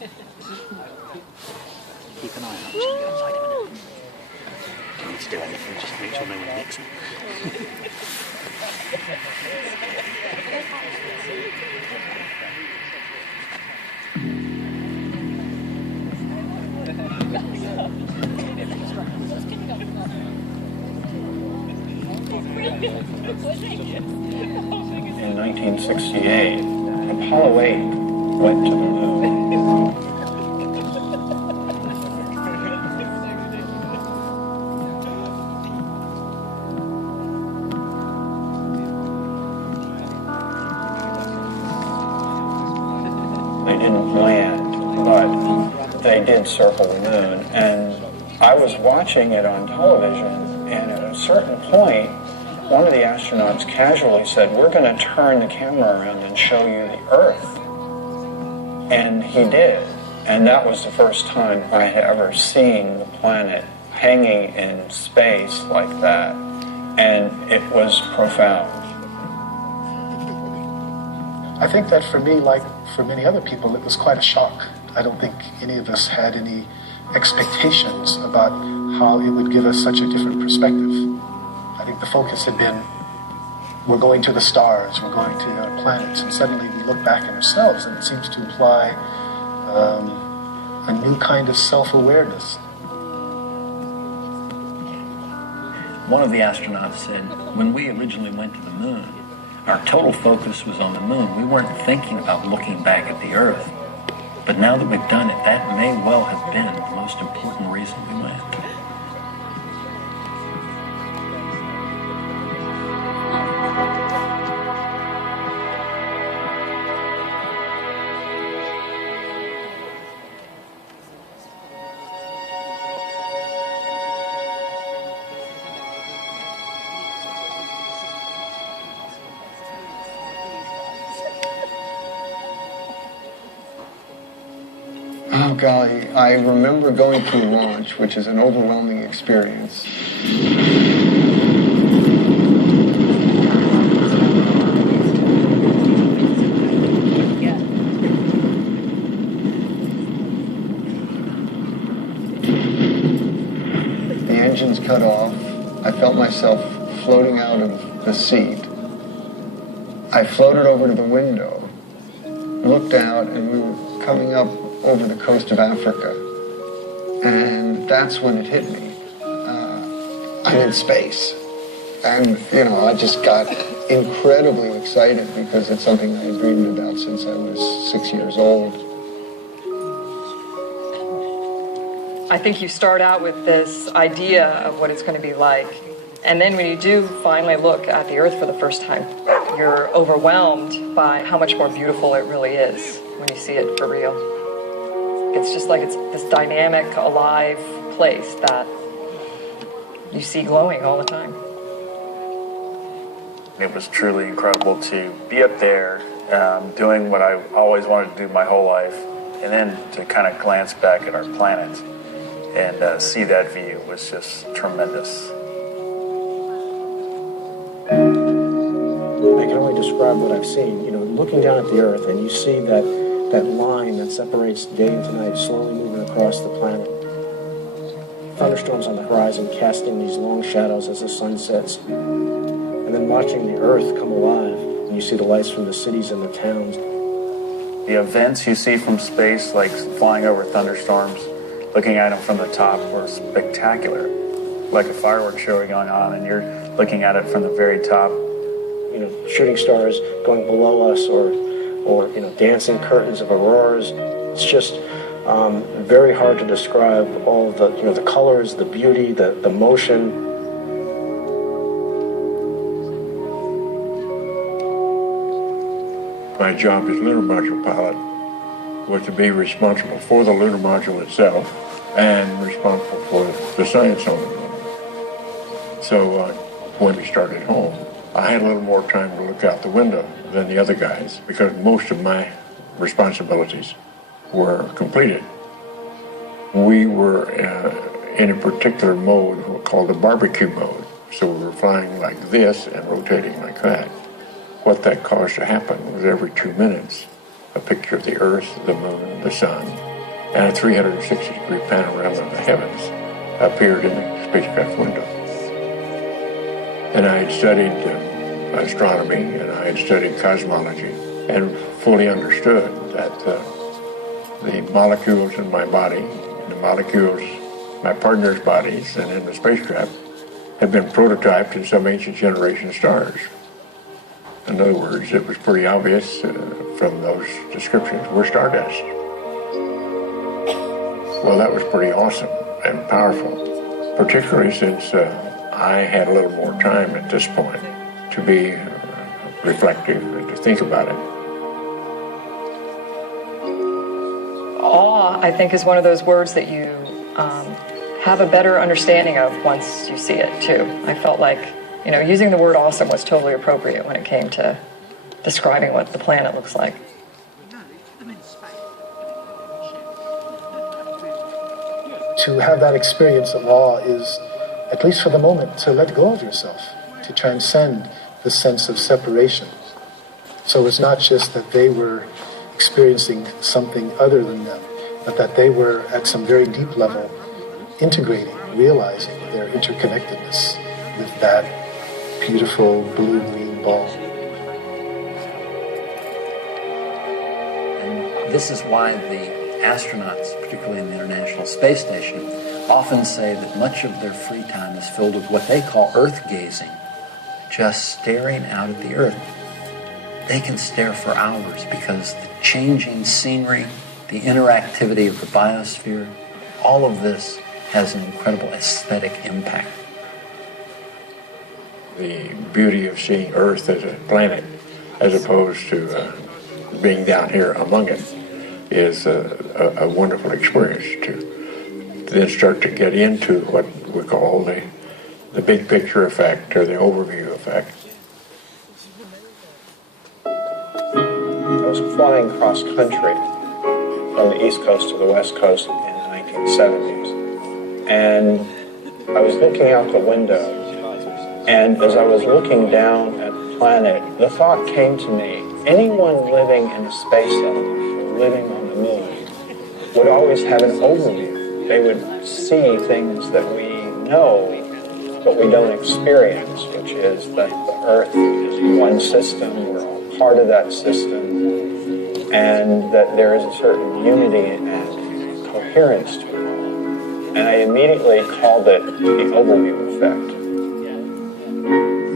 Keep an eye on that. Just get outside a minute. Don't need to do anything, just make sure no one nicks it. In 1968, Apollo 8 went to the moon. They didn't land, but they did circle the moon. And I was watching it on television, and at a certain point, one of the astronauts casually said, "We're going to turn the camera around and show you the Earth." And he did. And that was the first time I had ever seen the planet hanging in space like that. And it was profound. I think that for me, like for many other people, it was quite a shock. I don't think any of us had any expectations about how it would give us such a different perspective. I think the focus had been, we're going to the stars, we're going to other planets, and suddenly we look back at ourselves, and it seems to imply a new kind of self-awareness. One of the astronauts said, when we originally went to the moon, our total focus was on the moon. We weren't thinking about looking back at the Earth. But now that we've done it, that may well have been the most important reason we went. Oh golly, I remember going through launch, which is an overwhelming experience. The engines cut off. I felt myself floating out of the seat. I floated over to the window, looked out, and we were coming up over the coast of Africa. And that's when it hit me. I'm in space. And, I just got incredibly excited because it's something I had dreamed about since I was 6 years old. I think you start out with this idea of what it's going to be like. And then when you do finally look at the Earth for the first time, you're overwhelmed by how much more beautiful it really is when you see it for real. It's just like it's this dynamic, alive place that you see glowing all the time. It was truly incredible to be up there, doing what I always wanted to do my whole life, and then to kind of glance back at our planet and see that view was just tremendous. I can only describe what I've seen. Looking down at the Earth, and you see that line that separates day and night slowly moving across the planet. Thunderstorms on the horizon casting these long shadows as the sun sets. And then watching the Earth come alive, and you see the lights from the cities and the towns. The events you see from space, like flying over thunderstorms, looking at them from the top, were spectacular. Like a fireworks show going on, and you're looking at it from the very top. Shooting stars going below us, or dancing curtains of auroras. It's just very hard to describe all the, the colors, the beauty, the motion. My job as lunar module pilot was to be responsible for the lunar module itself and responsible for the science on the moon. So when we started home, I had a little more time to look out the window than the other guys because most of my responsibilities were completed. We were in a particular mode called the barbecue mode. So we were flying like this and rotating like that. What that caused to happen was every 2 minutes, a picture of the Earth, the moon, the sun, and a 360-degree panorama of the heavens appeared in the spacecraft window. And I had studied astronomy, and I had studied cosmology, and fully understood that the molecules in my body, the molecules in my partner's bodies, and in the spacecraft had been prototyped in some ancient generation of stars. In other words, it was pretty obvious from those descriptions we're stardust. Well, that was pretty awesome and powerful, particularly since I had a little more time at this point to be reflective and to think about it. Awe, I think, is one of those words that you have a better understanding of once you see it, too. I felt like, using the word awesome was totally appropriate when it came to describing what the planet looks like. To have that experience of awe is, at least for the moment, to let go of yourself, to transcend the sense of separation. So it's not just that they were experiencing something other than them, but that they were at some very deep level integrating, realizing their interconnectedness with that beautiful blue-green ball. And this is why the astronauts, particularly in the International Space Station, often say that much of their free time is filled with what they call earth gazing, just staring out at the earth. They can stare for hours because the changing scenery, the interactivity of the biosphere, all of this has an incredible aesthetic impact. The beauty of seeing Earth as a planet, as opposed to being down here among it, is a wonderful experience to then start to get into what we call the big picture effect or the overview effect. I was flying cross country from the East Coast to the West Coast in the 1970s. And I was looking out the window, and as I was looking down at the planet, the thought came to me, anyone living in a space element, living on the moon, would always have an overview. They would see things that we know, but we don't experience, which is that the Earth is one system, we're all part of that system, and that there is a certain unity and coherence to it all. And I immediately called it the overview effect.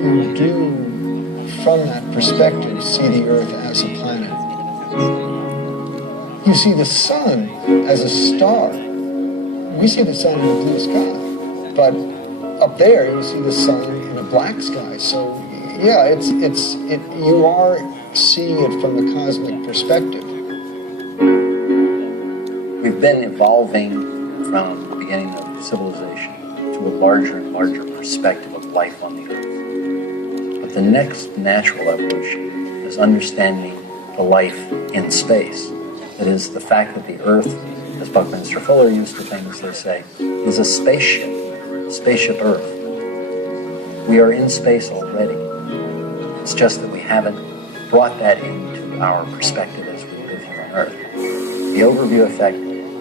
You do, from that perspective, see the Earth as a planet. You see the sun as a star. We see the sun in a blue sky, but up there you see the sun in a black sky. So yeah, you are seeing it from the cosmic perspective. We've been evolving from the beginning of civilization to a larger and larger perspective of life on the Earth. But the next natural evolution is understanding the life in space. That is, the fact that the Earth, as Buckminster Fuller used to famously say, is a spaceship Earth. We are in space already. It's just that we haven't brought that into our perspective as we live here on Earth. The overview effect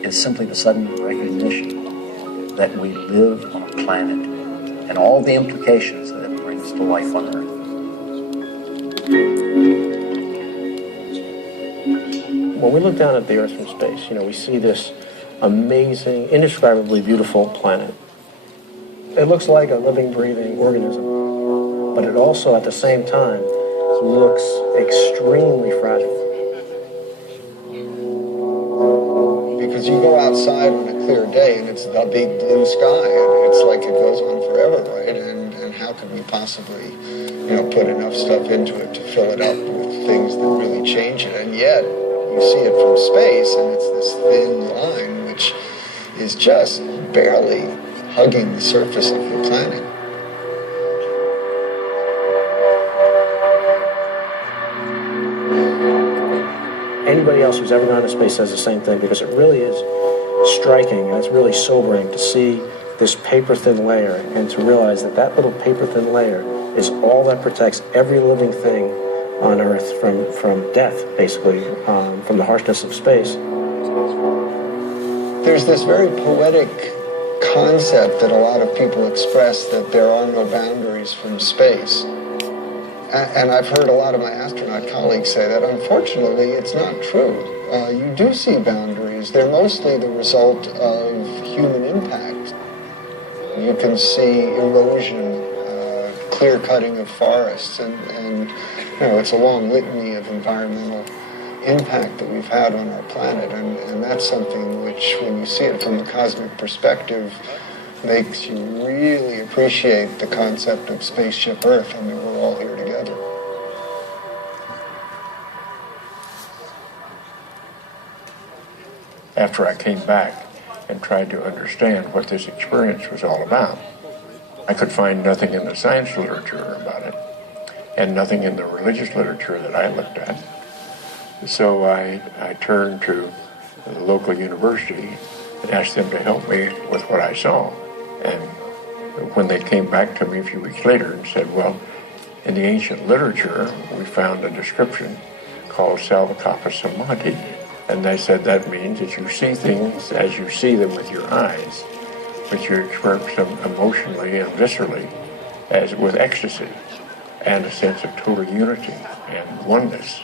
is simply the sudden recognition that we live on a planet and all the implications that it brings to life on Earth. When we look down at the Earth from space, we see this amazing, indescribably beautiful planet. It looks like a living, breathing organism, but it also, at the same time, looks extremely fragile. Because you go outside on a clear day and it's the big blue sky, and it's like it goes on forever, right? And how can we possibly, put enough stuff into it to fill it up with things that really change it? And yet, you see it from space, and it's this thin line which is just barely hugging the surface of the planet. Anybody else who's ever gone to space says the same thing, because it really is striking and it's really sobering to see this paper-thin layer and to realize that that little paper-thin layer is all that protects every living thing on Earth from death, basically, from the harshness of space. there's this very poetic concept that a lot of people express that there are no boundaries from space. And I've heard a lot of my astronaut colleagues say that. Unfortunately, it's not true. You do see boundaries. They're mostly the result of human impact. You can see erosion, clear-cutting of forests, and it's a long litany of environmental impact that we've had on our planet, and that's something which, when you see it from a cosmic perspective, makes you really appreciate the concept of spaceship Earth. I mean, we're all here together. After I came back and tried to understand what this experience was all about, I could find nothing in the science literature about it, and nothing in the religious literature that I looked at. So I turned to the local university and asked them to help me with what I saw. And when they came back to me a few weeks later and said, well, in the ancient literature, we found a description called salvakapa samadhi. And they said that means that you see things as you see them with your eyes, but you experience them emotionally and viscerally as with ecstasy and a sense of total unity and oneness.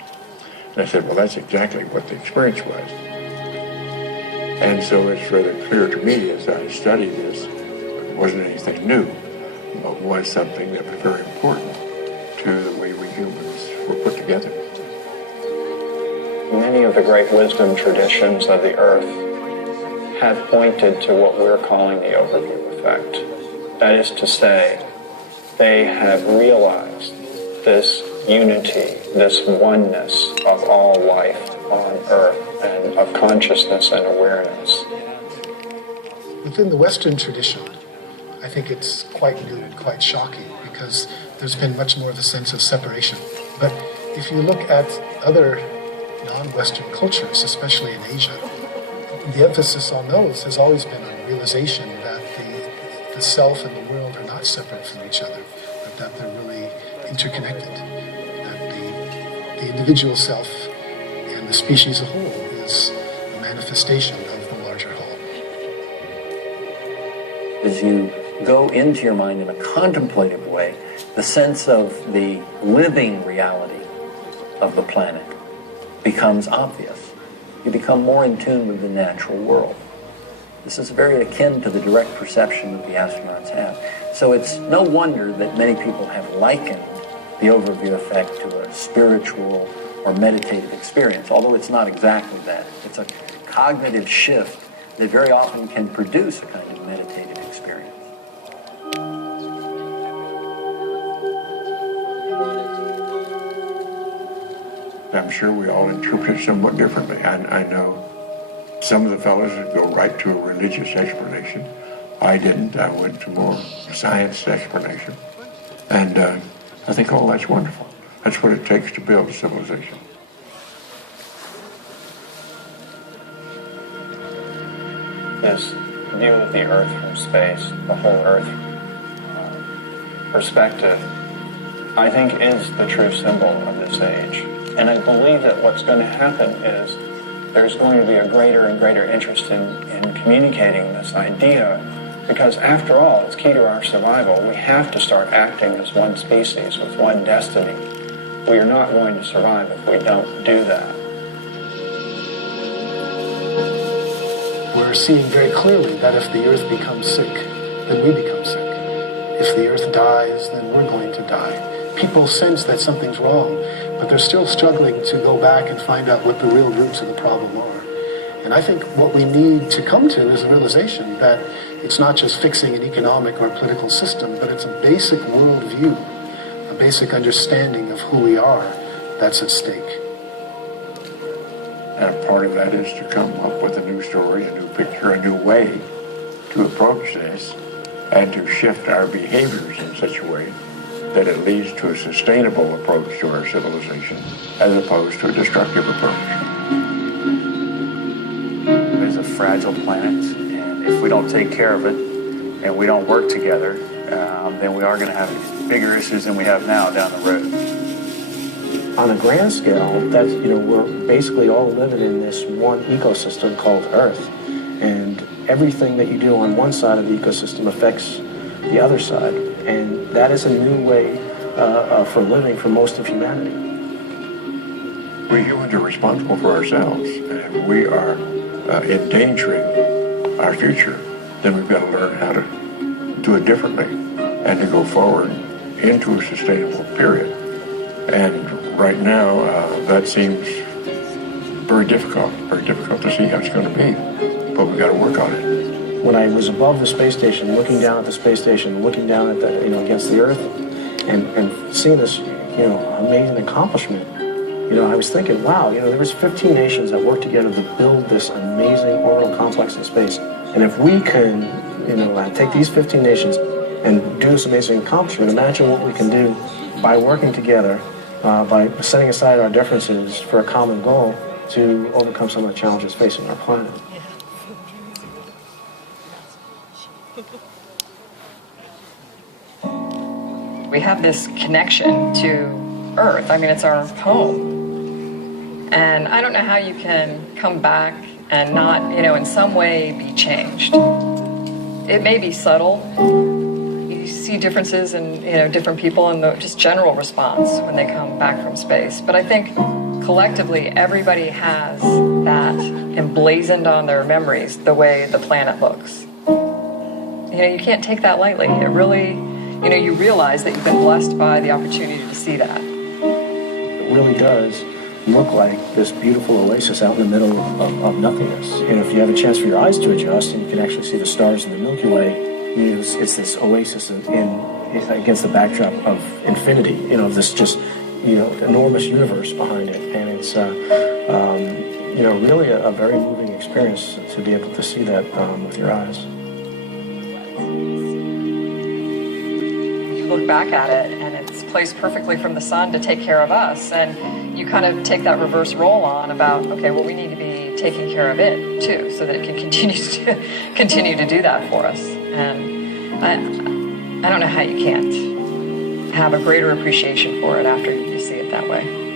And I said, well, that's exactly what the experience was. And so it's rather clear to me as I study this, it wasn't anything new, but was something that was very important to the way we humans were put together. Many of the great wisdom traditions of the earth have pointed to what we're calling the overview effect. That is to say, they have realized this unity, this oneness of all life on earth and of consciousness and awareness. Within the Western tradition, I think it's quite new and quite shocking because there's been much more of a sense of separation. But if you look at other non-Western cultures, especially in Asia, the emphasis on those has always been on realization that the self and the world are not separate from each other, but that they're really interconnected, that the individual self and the species as a whole is a manifestation of the larger whole. As you go into your mind in a contemplative way, the sense of the living reality of the planet becomes obvious. You become more in tune with the natural world. This is very akin to the direct perception that the astronauts have. So it's no wonder that many people have likened the overview effect to a spiritual or meditative experience, although it's not exactly that. It's a cognitive shift that very often can produce a kind of meditative experience. I'm sure we all interpret it somewhat differently. I know some of the fellows would go right to a religious explanation. I didn't. I went to more science explanation. And I think all that's wonderful. That's what it takes to build a civilization. This view of the Earth from space, the whole Earth perspective, I think is the true symbol of this age. And I believe that what's going to happen is there's going to be a greater and greater interest in communicating this idea, because after all, it's key to our survival. We have to start acting as one species with one destiny. We are not going to survive if we don't do that. We're seeing very clearly that if the Earth becomes sick, then we become sick. If the Earth dies, then we're going to die. People sense that something's wrong, but they're still struggling to go back and find out what the real roots of the problem are. And I think what we need to come to is a realization that it's not just fixing an economic or political system, but it's a basic worldview, a basic understanding of who we are that's at stake. And part of that is to come up with a new story, a new picture, a new way to approach this, and to shift our behaviors in such a way that it leads to a sustainable approach to our civilization, as opposed to a destructive approach. It's a fragile planet, and if we don't take care of it, and we don't work together, then we are going to have bigger issues than we have now down the road. On a grand scale, that's, we're basically all living in this one ecosystem called Earth. And everything that you do on one side of the ecosystem affects the other side. And that is a new way for living for most of humanity. We humans are responsible for ourselves, and if we are endangering our future, then we've got to learn how to do it differently and to go forward into a sustainable period. And right now, that seems very difficult to see how it's going to be, but we've got to work on it. When I was above the space station, looking down at the space station, looking down at the, against the Earth, and seeing this, amazing accomplishment, I was thinking, wow, there was 15 nations that worked together to build this amazing orbital complex in space. And if we can, take these 15 nations and do this amazing accomplishment, imagine what we can do by working together, by setting aside our differences for a common goal to overcome some of the challenges facing our planet. We have this connection to Earth. I mean, it's our home. And I don't know how you can come back and not, in some way be changed. It may be subtle. You see differences in, different people and the just general response when they come back from space. But I think collectively, everybody has that emblazoned on their memories, the way the planet looks. You can't take that lightly. It really, you realize that you've been blessed by the opportunity to see that. It really does look like this beautiful oasis out in the middle of nothingness. If you have a chance for your eyes to adjust and you can actually see the stars in the Milky Way, it's this oasis against the backdrop of infinity, of this just, enormous universe behind it. And it's, really a very moving experience to be able to see that with your eyes. You look back at it and it's placed perfectly from the sun to take care of us. And you kind of take that reverse roll on about, okay, well, we need to be taking care of it too, so that it can continue to do that for us. And I don't know how you can't have a greater appreciation for it after you see it that way.